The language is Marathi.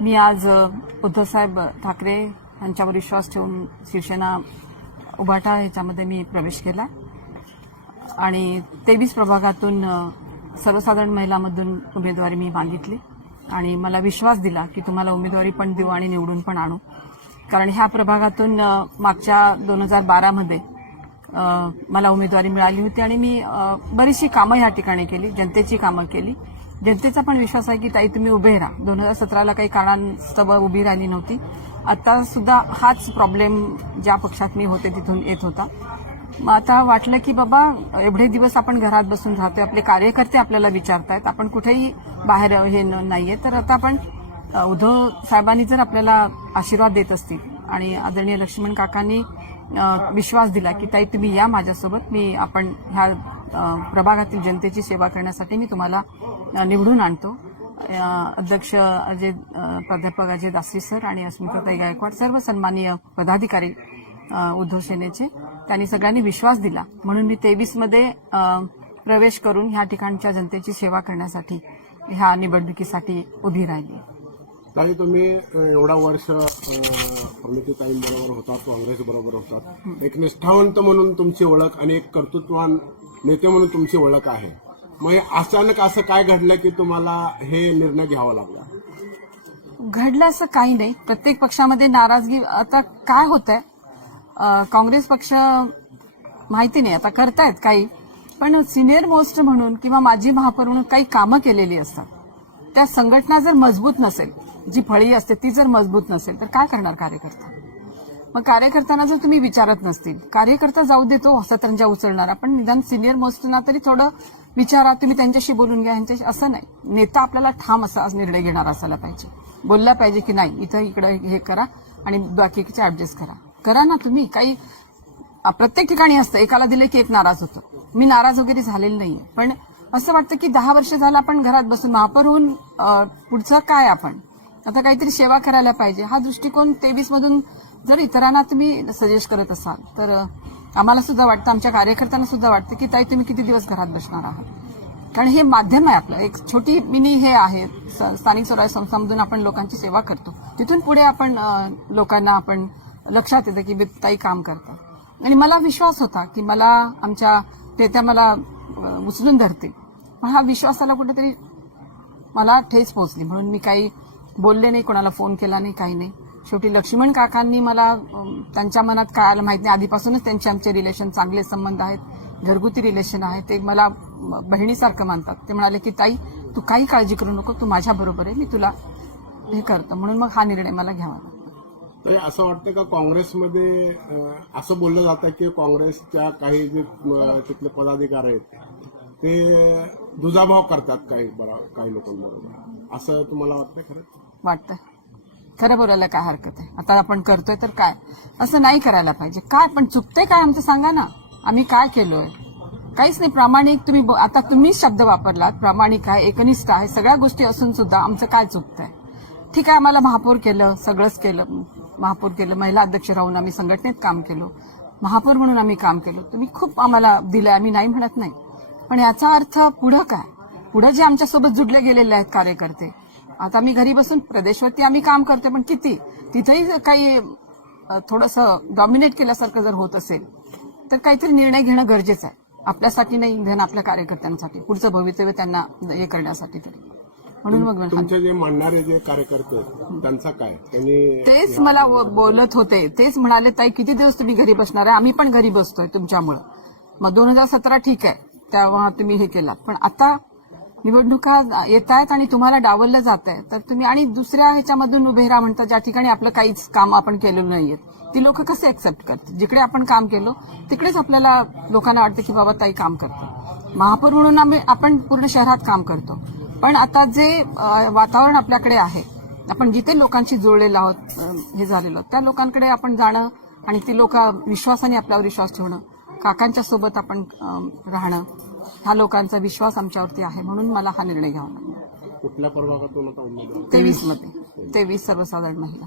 मी आज उद्धवसाहेब ठाकरे यांच्यावर विश्वास ठेवून शिवसेना उभाटा ह्याच्यामध्ये मी प्रवेश केला आणि 23 प्रभागातून सर्वसाधारण महिलामधून उमेदवारी मी मागितली आणि मला विश्वास दिला की तुम्हाला उमेदवारी पण देऊ आणि निवडून पण आणू. कारण ह्या प्रभागातून मागच्या 2012 मध्ये मला उमेदवारी मिळाली होती आणि मी बरीचशी कामं ह्या ठिकाणी केली, जनतेची कामं केली. जनतेचा पण विश्वास आहे की ताई तुम्ही उभे राहा. 2017ला काही कारणास्तव उभी राहिली नव्हती. आता सुद्धा हाच प्रॉब्लेम ज्या पक्षात मी होते तिथून येत होता. मग आता वाटलं की बाबा एवढे दिवस आपण घरात बसून राहतोय, आपले कार्यकर्ते आपल्याला विचारतायत, आपण कुठेही बाहेर हे नाहीये, तर आता आपण उद्धव साहेबांनी जर आपल्याला आशीर्वाद देत असतील आणि आदरणीय लक्ष्मण काकांनी विश्वास दिला की ताई तुम्ही या माझ्यासोबत, मी आपण ह्या प्रभागातील जनतेची सेवा करण्यासाठी मी तुम्हाला निवडून आणतो. अध्यक्ष प्राध्यापक अजय दासी सर आणि अस्मिताताई गायकवाड सर्व सन्माननीय पदाधिकारी उद्धव सेनेचे त्यांनी सगळ्यांनी विश्वास दिला म्हणून मी 23 मध्ये प्रवेश करून ह्या ठिकाणच्या जनतेची सेवा करण्यासाठी ह्या निवडणुकीसाठी उभी राहिली. ताई तुम्ही एवढा वर्ष अमिताताईंबरोबर होतात, काँग्रेस बरोबर होतात, एक निष्ठावंत म्हणून तुमची ओळख आणि एक कर्तृत्ववान नेते म्हणून तुमची ओळख आहे. मग अचानक असं काय घडलं की तुम्हाला हे निर्णय घ्यावा लागला? घडलं असं काही नाही. प्रत्येक पक्षामध्ये नाराजगी आता काय होतंय, काँग्रेस पक्ष माहिती नाही आता करतायत काही, पण सिनियर मोस्ट म्हणून किंवा माजी महापौर म्हणून काही कामं केलेली असतात. त्या संघटना जर मजबूत नसेल, जी फळी असते ती जर मजबूत नसेल तर काय करणार कार्यकर्ता? मग कार्यकर्त्यांना जर तुम्ही विचारत नसतील, कार्यकर्ता जाऊ देतो सतरंजा उचलणार, आपण निदान सिनियर मोस्टना तरी थोडं विचारा, तुम्ही त्यांच्याशी बोलून घ्या, ह्यांच्याशी. असं नाही, नेता आपल्याला ठाम असा निर्णय घेणार असायला पाहिजे, बोलला पाहिजे की नाही इथं इकडे हे करा आणि बाकीचे ऍडजस्ट करा ना तुम्ही. काही प्रत्येक ठिकाणी असतं, एकाला दिलं की एक नाराज होतं. मी नाराज वगैरे झालेली नाहीये, पण असं वाटतं की 10 वर्ष झालं आपण घरात बसून महापौर होऊन पुढचं काय, आपण आता काहीतरी सेवा करायला पाहिजे. हा दृष्टिकोन 23 मधून जर इतरांना तुम्ही सजेस्ट करत असाल तर आम्हाला सुद्धा वाटतं, आमच्या कार्यकर्त्यांना सुद्धा वाटतं की ताई तुम्ही किती दिवस घरात बसणार आहात. कारण हे माध्यम आहे आपलं, एक छोटी मिनी हे आहे, स्थानिक स्वराज्य संस्थांमधून आपण लोकांची सेवा करतो, तिथून पुढे आपण लोकांना आपण लक्षात येतं की ताई काम करतात. आणि मला विश्वास होता की मला आमच्या नेत्या मला उचलून धरते, पण हा विश्वासाला कुठेतरी मला ठेच पोहोचली म्हणून मी काही बोलले नाही, कोणाला फोन केला नाही, काही नाही. शेवटी लक्ष्मण काकांनी मला त्यांच्या मनात काय आलं माहित नाही, आधीपासूनच त्यांचे आमचे रिलेशन चांगले संबंध आहेत, घरगुती रिलेशन आहे, ते मला बहिणीसारखं मानतात. ते म्हणाले की ताई तू काही काळजी करू नको, तू माझ्या बरोबर आहे, मी तुला हे करतो. म्हणून मग हा निर्णय मला घ्यावा लागला. असं वाटतं का काँग्रेसमध्ये असं बोललं जातं की काँग्रेसच्या काही जे तिथले पदाधिकारी आहेत ते दुजाभाव करतात काही लोकांबरोबर, असं तुम्हाला वाटतं? खरं वाटतं, खरं बोलायला काय हरकत आहे? आता आपण करतोय तर काय, असं नाही करायला पाहिजे. काय पण चुकतंय काय आमचं सांगा ना, आम्ही काय केलोय? काहीच नाही. प्रामाणिक तुम्ही आता तुम्हीच शब्द वापरलात, प्रामाणिक आहे, एकनिष्ठ आहे, सगळ्या गोष्टी असून सुद्धा आमचं काय चुकतंय? ठीक आहे, आम्हाला महापौर केलं, सगळंच केलं, महापौर केलं, महिला अध्यक्ष राहून आम्ही संघटनेत काम केलं, महापौर म्हणून आम्ही काम केलं, तुम्ही खूप आम्हाला दिलंय, आम्ही नाही म्हणत नाही. पण याचा अर्थ पुढं काय? पुढं जे आमच्यासोबत जुडले गेलेले आहेत कार्यकर्ते, आता आम्ही घरी बसून प्रदेशवरती आम्ही काम करतोय, पण किती तिथेही काही थोडंसं डॉमिनेट केल्यासारखं जर होत असेल तर काहीतरी निर्णय घेणं गरजेचं आहे, आपल्यासाठी नाही घेणं, आपल्या कार्यकर्त्यांसाठी, पुढचं भवितव्य त्यांना हे करण्यासाठी. तरी म्हणून मग तुमचे जे म्हणणारे जे कार्यकर्ते त्यांचा काय, त्यांनी तेच मला बोलत होते, तेच म्हणाले ताई किती दिवस तुम्ही घरी बसणार आहे, आम्ही पण घरी बसतोय तुमच्यामुळं. मग 2017 ठीक आहे, तेव्हा तुम्ही हे केलात, पण आता निवडणुका येत आहेत आणि तुम्हाला डावललं जात आहे, तर तुम्ही आणि दुसऱ्या ह्याच्यामधून उभे राहा म्हणता, ज्या ठिकाणी आपलं काहीच काम आपण केलेलं नाहीये, ती लोक कसे ऍक्सेप्ट करतात? जिकडे आपण काम केलं तिकडेच आपल्याला लोकांना वाटतं की बाबा ताई काम करतो. महापौर म्हणून आपण पूर्ण शहरात काम करतो, पण आता जे वातावरण आपल्याकडे आहे, आपण जिथे लोकांशी जोडलेलो आहोत, हे झालेलो, त्या लोकांकडे आपण जाणं आणि ती लोक विश्वासाने आपल्यावर विश्वास ठेवणं, काकांच्या सोबत आपण राहणं, हा लोकांचा विश्वास आमच्यावरती आहे, म्हणून मला हा निर्णय घ्यावा लागला. कुठल्या प्रभागातून? 23 मध्ये, 23 सर्वसाधारण महिला.